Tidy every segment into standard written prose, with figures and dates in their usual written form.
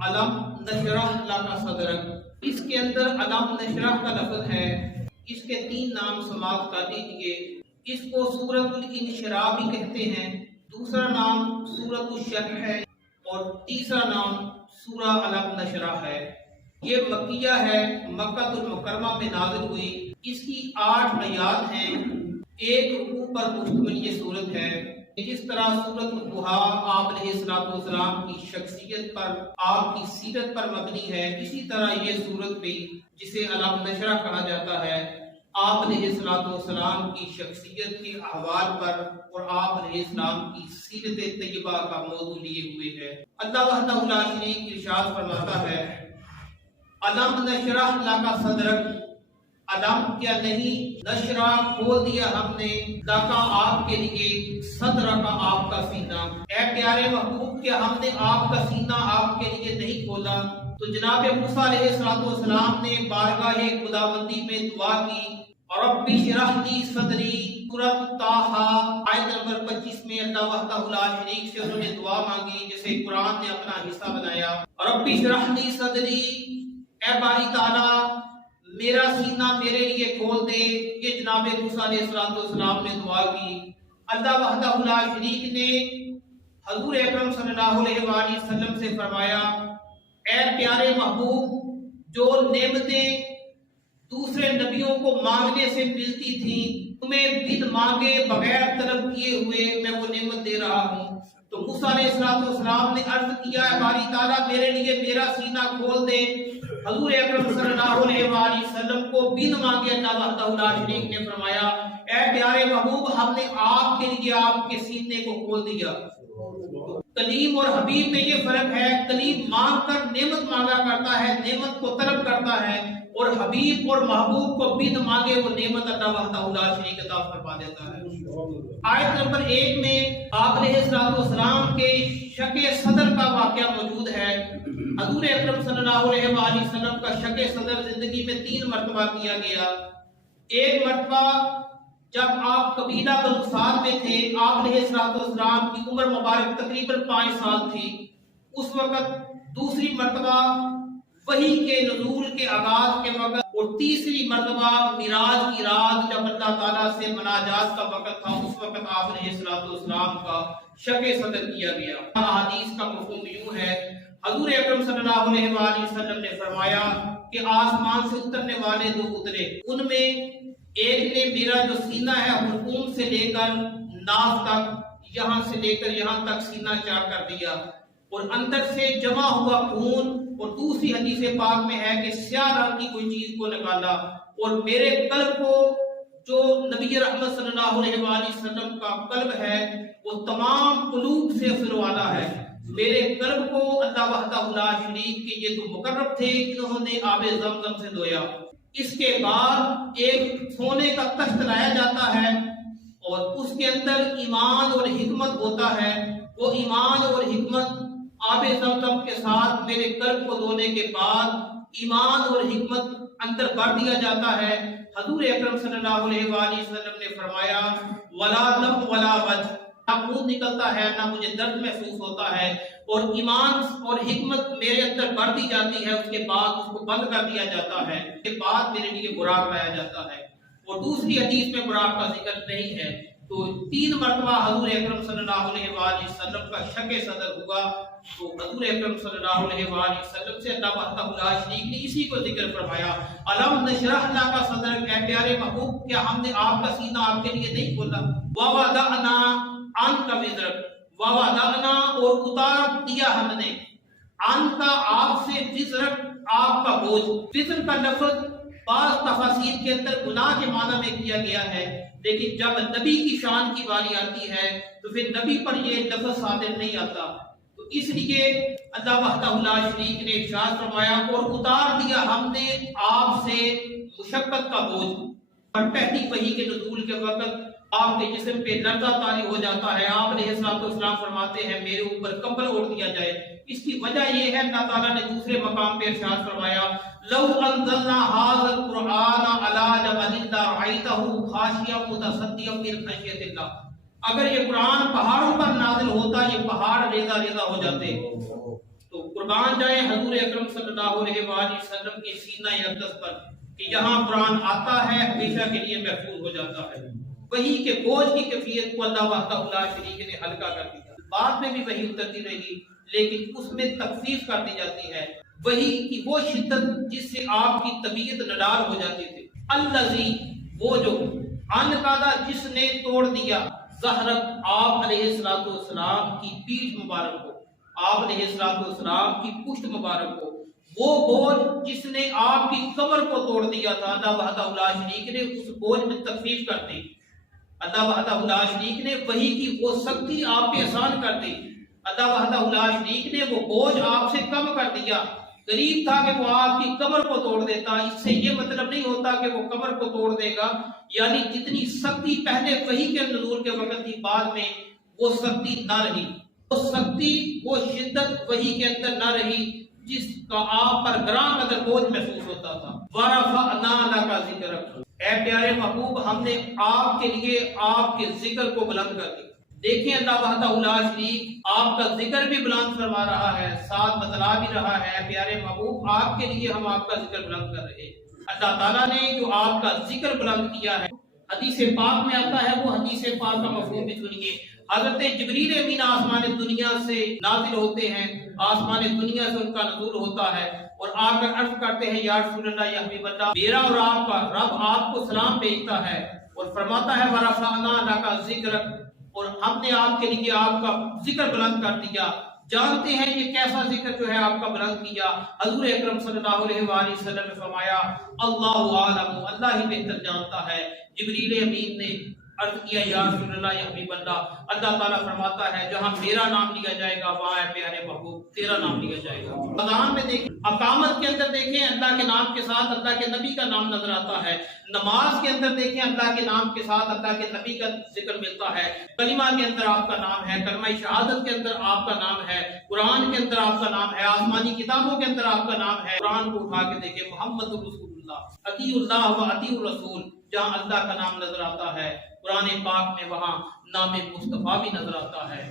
علم نشرح لک صدرک، اس کے اندر علم نشرح کا لفظ ہے، اس کے 3 نام سماعت کر لیجئے۔ اس کو سورۃ الانشراح بھی کہتے ہیں، دوسرا نام سورۃ الشرح ہے اور تیسرا نام سورہ علم نشرح ہے۔ یہ مکیہ ہے، مکہ المکرمہ میں نازل ہوئی، اس کی 8 آیات ہیں، ایک رکوع پر مشتمل یہ سورت ہے۔ جس طرح سورۃ الضحیٰ آپ علیہ السلام کی شخصیت پر، آپ کی سیرت پر مبنی ہے، اسی طرح یہ سورت بھی جسے علم نشرح کہا جاتا ہے آپ علیہ السلام کی شخصیت کے احوال پر اور آپ علیہ السلام کی سیرت طیبہ کا موضوع لیے ہوئے ہے۔ اللہ وحدہ لا شریک ارشاد فرماتا ہے علم نشرح لک صدرک، علم کیا نہیں نشرح کھول دیا ہم نے لکا آپ کے لیے، صدرک آپ کا سینہ، اے پیارے محبوب کیا ہم نے آپ کا سینہ آپ کے لیے نہیں کھولا؟ تو جناب موسیٰ علیہ السلام نے بارگاہ خداوندی میں دعا کی، رب اشرح لی صدری، سورۃ طٰہٰ آیت نمبر 25 میں اللہ وحدہ لا شریک سے انہوں نے دعا مانگی جسے قرآن نے اپنا حصہ بنایا۔ رب اشرح لی صدری، اے باری تعالیٰ میرا سینہ میرے لیے کھول دے، یہ جناب موسیٰ علیہ السلام نے دعا کی۔ اللہ وحدہ لا شریک نے حضور اکرم صلی اللہ علیہ وآلہ وسلم سے فرمایا اے پیارے محبوب، جو نعمتیں دوسرے نبیوں کو مانگنے سے ملتی تھیں تمہیں بن مانگے بغیر طلب کیے ہوئے میں وہ نعمت دے رہا ہوں۔ تو موسیٰ علیہ السلام نے عرض کیا اے باری تعالیٰ میرے لیے میرا سینہ کھول دے۔ حضور اکرم صلی اللہ علیہ وآلہ وسلم کو بن مانگے اللہ وحدہ لا شریک نے فرمایا اے پیارے محبوب ہم نے آپ کے لیے آپ کے سینے کو کھول دیا۔ کلیم اور حبیب میں یہ فرق ہے، کلیم مانگ کر نعمت مانگا کرتا ہے، نعمت کو طلب کرتا ہے، اور حبیب اور محبوب کو بن مانگے وہ نعمت اللہ وحدہ لا شریک عطا فرما دیتا ہے۔ آیت نمبر 1 میں آپ علیہ السلام کے شق صدر کا واقعہ موجود ہے۔ حضور اکرم صلی اللہ علیہ وآلہ وسلم کا شق صدر زندگی میں 3 مرتبہ کیا گیا۔ ایک مرتبہ جب آپ قبیلہ بنو سعد میں تھے، آپ علیہ السلام کی عمر مبارک تقریباً 5 سال تھی اس وقت۔ دوسری مرتبہ وحی کے نزول کے آغاز کے وقت، اور تیسری مرتبہ معراج کی رات جب اللہ تعالیٰ سے مناجات کا وقت تھا، اس وقت آپ علیہ السلام کا شق صدر کیا گیا۔ احادیث کا مفہوم یوں ہے، حضور اکرم صلی اللہ علیہ وآلہ وسلم نے فرمایا کہ آسمان سے اترنے والے 2 اترے، ان میں ایک نے میرا جو سینہ ہے حلقوم سے لے کر ناف تک، یہاں سے لے کر یہاں تک سینہ چاک کر دیا اور اندر سے جمع ہوا خون، اور دوسری حدیث پاک میں ہے کہ سیاہ رنگ کی کوئی چیز کو نکالا، اور میرے قلب کو جو نبی رحمت صلی اللہ علیہ وآلہ وسلم کا قلب ہے وہ تمام قلوب سے افضل والا ہے، میرے قلب کو اللہ وحدہ لا شریک کے یہ تو مقرب تھے انہوں نے آب زمزم سے دھویا۔ اس کے بعد ایک سونے کا تخت لایا جاتا ہے اور اس کے اندر ایمان اور حکمت ہوتا ہے، وہ ایمان اور حکمت آب زمزم کے ساتھ میرے قلب کو دھونے کے بعد ایمان اور حکمت اندر بھر دیا جاتا ہے۔ حضور اکرم صلی اللہ علیہ وآلہ وسلم نے فرمایا ولا لم ولا وجہ، نہ خون نکلتا ہے نہ مجھے درد محسوس ہوتا ہے، اور ایمان اور حکمت میرے اندر بڑھ دی جاتی ہے، اس کے بعد اس کو بند کر دیا جاتا ہے، اس کے بعد میرے لیے براق لایا جاتا ہے، اور دوسری حدیث میں براق کا ذکر نہیں ہے۔ تو 3 مرتبہ حضور اکرم صلی اللہ علیہ وآلہ وسلم کا شق صدر ہوا، تو حضور اکرم صلی اللہ علیہ وآلہ وسلم سے اللہ وحدہ لا شریک نے اسی کو ذکر فرمایا علم نشرح لک صدرک، اے پیارے محبوب کیا ہم نے آپ کا سینہ آپ کے لیے نہیں کھولا؟ ووضعنا عنک وزرک، ووضعنا اور اتار دیا ہم نے، عنک آپ سے، وزرک آپ کا بوجھ۔ وزر کا لفظ بعض تفاسیر کے اندر گناہ کے معنی میں کیا گیا ہے، لیکن جب نبی کی شان کی باری آتی ہے تو پھر نبی پر یہ لفظ صادر نہیں آتا، تو اس لیے اللہ وحدہ لا شریک نے ارشاد فرمایا اور اتار دیا ہم نے آپ سے مشقت کا بوجھ۔ اور پہلی وحی کے نزول کے وقت آپ کے جسم پہ لرزہ طاری ہو جاتا ہے، آپ علیہ السلام فرماتے ہیں میرے اوپر کمبل اوڑھ دیا جائے۔ اس کی وجہ یہ ہے اللہ تعالیٰ نے دوسرے مقام پہ ارشاد فرمایا لو انزلنا هذا القرآن على جبل لرأيته خاشعا متصدعا من خشیۃ اللہ، اگر یہ قرآن پہاڑوں پر نازل ہوتا یہ پہاڑ ریزہ ریزہ ہو جاتے۔ تو قربان جائے حضور اکرم صلی اللہ علیہ وآلہ وسلم کے سینہ اقدس پر کہ جہاں قرآن آتا ہے ہمیشہ کے لیے محفوظ ہو جاتا ہے۔ وحی کے بوجھ کی کیفیت کو اللہ وحدہ لا شریک نے ہلکا کر دیا، بعد میں بھی وحی اترتی رہی لیکن اس میں تخفیف کر دی جاتی ہے۔ وحی کی وہ شدت جس سے آپ کی طبیعت نڈال ہو جاتی تھی۔ الذی، وہ جو، انقادہ، جس نے توڑ دیا، ظہرت، آپ علیہ السلام کی پیٹھ مبارک کو، آپ علیہ السلام کی پشت مبارک کو، وہ بوجھ جس نے آپ کی کمر کو توڑ دیا تھا، اللہ وحدہ لا شریک نے اس بوجھ میں تخفیف کر دی۔ اللہ وحدہ لا شریک نے وحی کی وہ سختی آپ پہ آسان کر دی۔ اللہ وحدہ لا شریک نے وہ بوجھ آپ سے کم کر دیا۔ قریب تھا کہ وہ آپ کی کمر کو توڑ دیتا، اس سے یہ مطلب نہیں ہوتا کہ وہ کمر کو توڑ دے گا، یعنی جتنی سختی پہلے وحی کے نزول کے وقت تھی بعد میں وہ سختی نہ رہی، وہ سختی، وہ شدت وحی کے اندر نہ رہی جس کا آپ پر گراں قدر بوجھ محسوس ہوتا تھا۔ وَرَفَعْنَا لَكَ ذِكْرَكَ، اے پیارے محبوب ہم نے آپ کے لیے آپ کے ذکر کو بلند کر دیا۔ دیکھیں اللہ وحدہ لا شریک آپ کا ذکر بھی بلند فرما رہا ہے، ساتھ بتلا بھی رہا ہے پیارے محبوب آپ کے لیے ہم آپ کا ذکر بلند کر رہے ہیں۔ اللہ تعالیٰ نے جو آپ کا ذکر بلند کیا ہے، حدیث پاک میں آتا ہے، وہ حدیث پاک کا مفہوم بھی سنیے۔ حضرت جبریل امین آسمان دنیا سے نازل ہوتے ہیں، آسمان دنیا سے ان کا نزول ہوتا ہے اور آ کر عرض کرتے ہیں یا رسول اللہ یا حبیب اللہ، میرا اور آپ کا رب آپ کو سلام بھیجتا ہے اور فرماتا ہے وَرَفَعْنَا لَكَ ذِكْرَكَ، اور ہم نے آپ کے لیے آپ کا ذکر بلند کر دیا۔ جانتے ہیں یہ کیسا ذکر جو ہے آپ کا بلند کیا؟ حضور اکرم صلی اللہ علیہ وآلہ وسلم نے فرمایا اللہ عالم، اللہ ہی بہتر جانتا ہے۔ جبریل امین نے عرض کیا یا رسول اللہ یا حبیب اللہ، اللہ تعالیٰ فرماتا ہے جہاں میرا نام لیا جائے گا وہاں ہے پیارے محبوب تیرا نام لیا جائے گا۔ اذان میں دیکھیں، اقامت کے اندر دیکھیں اللہ کے نام کے ساتھ اللہ کے نبی کا نام نظر آتا ہے۔ نماز کے اندر دیکھیں اللہ کے نام کے ساتھ اللہ کے نبی کا ذکر ملتا ہے۔ کلمہ کے اندر آپ کا نام ہے، کلمہ شہادت کے اندر آپ کا نام ہے، قرآن کے اندر آپ کا نام ہے، آسمانی کتابوں کے اندر آپ کا نام ہے۔ قرآن کو اٹھا کے دیکھیں محمد رسول اللہ، اطیع اللہ و اطیع الرسول، جہاں اللہ کا نام نظر آتا ہے قرآن پاک میں وہاں نام مصطفیٰ بھی نظر آتا ہے۔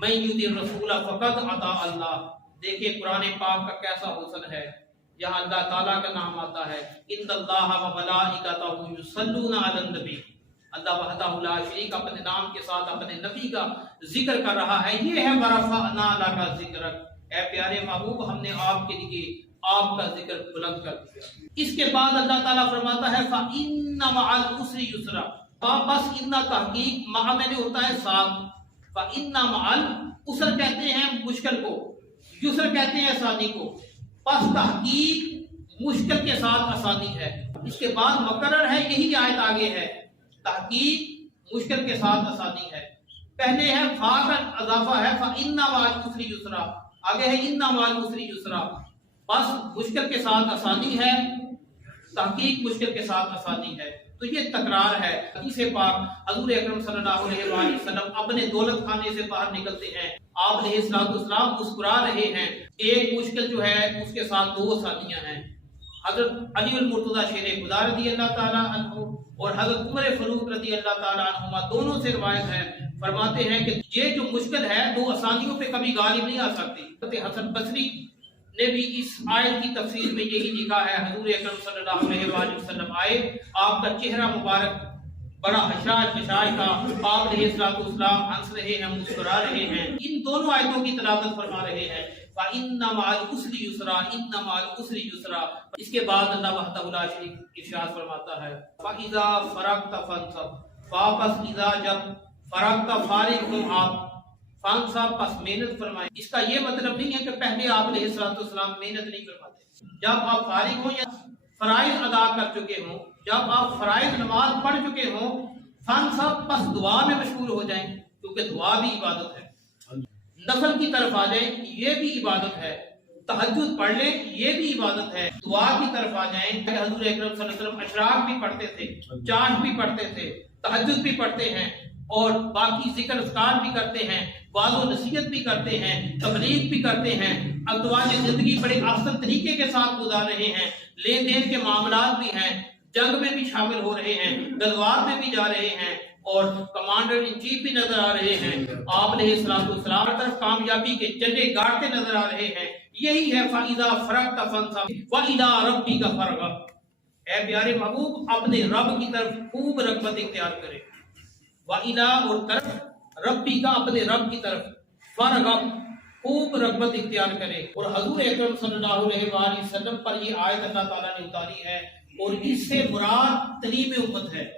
من یطع الرسول فقد اطاع اللہ، دیکھیں قرآن پاک کا کیسا حسن ہے، جہاں اللہ تعالیٰ کا نام آتا ہے ان اللہ و ملائکتہ یصلون علی النبی، اللہ وحدہ لا شریک اپنے نام کے ساتھ اپنے نبی کا ذکر کر رہا ہے۔ یہ ہے وَرَفَعْنَا لَكَ ذِكْرَكَ، اے پیارے محبوب ہم نے آپ کے لیے آپ کا ذکر بلند کر دیا۔ اس کے بعد اللہ تعالیٰ فرماتا ہے فَإِنَّ مَعَ الْعُسْرِ يُسْرًا، بس اتنا تحقیق مع میں نے ہوتا ہے ساتھ، فَإِنَّ مَعَ الْعُسْرِ کہتے ہیں مشکل کو، یسر کہتے ہیں آسانی کو، پس تحقیق مشکل کے ساتھ آسانی ہے۔ اس کے بعد مقرر ہے یہی آیت آگے ہے، تحقیق مشکل کے ساتھ آسانی ہے۔ پہلے ہے فا کا اضافہ ہے فَإِنَّ مَعَ الْعُسْرِ يُسْرًا، آگے ہے إِنَّ مَعَ الْعُسْرِ يُسْرًا، بس مشکل کے ساتھ آسانی ہے، تحقیق مشکل کے ساتھ آسانی ہے۔ تو یہ تکرار ہے۔ حدیث پاک حضور اکرم صلی اللہ علیہ وآلہ وسلم اپنے دولت خانے سے باہر نکلتے ہیں، آپ علیہ السلام مسکرا رہے ہیں، ایک مشکل جو ہے اس کے ساتھ دو آسانیاں ہیں۔ حضرت علی المرتضیٰ شیر خدا رضی اللہ تعالیٰ عنہ اور حضرت عمر فاروق رضی اللہ تعالیٰ عنہما دونوں سے روایت ہے، فرماتے ہیں کہ یہ جو مشکل ہے دو آسانیوں پہ کبھی غالب نہیں آ سکتی۔ حضرت حسن بصری نے بھی اس آیت کی تفسیر میں یہی لکھا ہے، حضور اکرم صلی اللہ علیہ وآلہ وسلم آئے، آپ کا چہرہ مبارک بڑا حشاش خشاش تھا، آپ علیہ السلام ہنس رہے ہیں، مسکرا رہے ہیں، ان دونوں آیتوں کی تلاوت فرما رہے ہیں فَإِنَّ مَعَ الْعُسْرِ يُسْرًا، إِنَّ مَعَ الْعُسْرِ يُسْرًا۔ اس کے بعد اللہ وحدہ لا شریک ارشاد فرماتا ہے فَإِذَا فَرَغْتَ فَانْصَبْ، واپس اذا جب فرغت فارغ ہوں آپ، فانصب پس محنت فرمائیں۔ اس کا یہ مطلب نہیں ہے کہ پہلے آپ علیہ السلام محنت نہیں فرماتے، جب آپ فارغ ہوں یا فرائض ادا کر چکے ہوں، جب آپ فرائض نماز پڑھ چکے ہوں، فانصب پس دعا میں مشغول ہو جائیں، کیونکہ دعا بھی عبادت ہے۔ نفل کی طرف آ جائیں، یہ بھی عبادت ہے۔ تہجد پڑھ لیں، یہ بھی عبادت ہے۔ دعا کی طرف آ جائیں، کہ حضور اکرم صلی اللہ علیہ وسلم اشراق بھی پڑھتے تھے، چاش بھی پڑھتے تھے، تہجد بھی پڑھتے ہیں اور باقی ذکر اذکار بھی کرتے ہیں، وعظ و نصیحت بھی کرتے ہیں، تبلیغ بھی کرتے ہیں، اقوال زندگی بڑے احسن طریقے کے ساتھ گزار رہے ہیں، لین دین کے معاملات بھی ہیں، جنگ میں بھی شامل ہو رہے ہیں، غزوات میں بھی جا رہے ہیں اور کمانڈر ان چیف بھی نظر آ رہے ہیں، آپ علیہ السلام ہر طرف کامیابی کے جھنڈے گاڑتے نظر آ رہے ہیں۔ یہی ہے فَإِذَا فَرَغْتَ فَانْصَبْ وَإِلَىٰ رَبِّكَ فَارْغَب، اے پیارے محبوب اپنے رب کی طرف خوب رغبت اختیار کرے، وَإِلَىٰ اور طرف، ربی کا اپنے رب کی طرف، فَارْغَب خوب رغبت اختیار کرے۔ اور حضور اکرم صلی اللہ علیہ وآلہ وسلم پر یہ آیت اللہ تعالیٰ نے اتاری ہے، اور اس سے مراد تریم امت ہے۔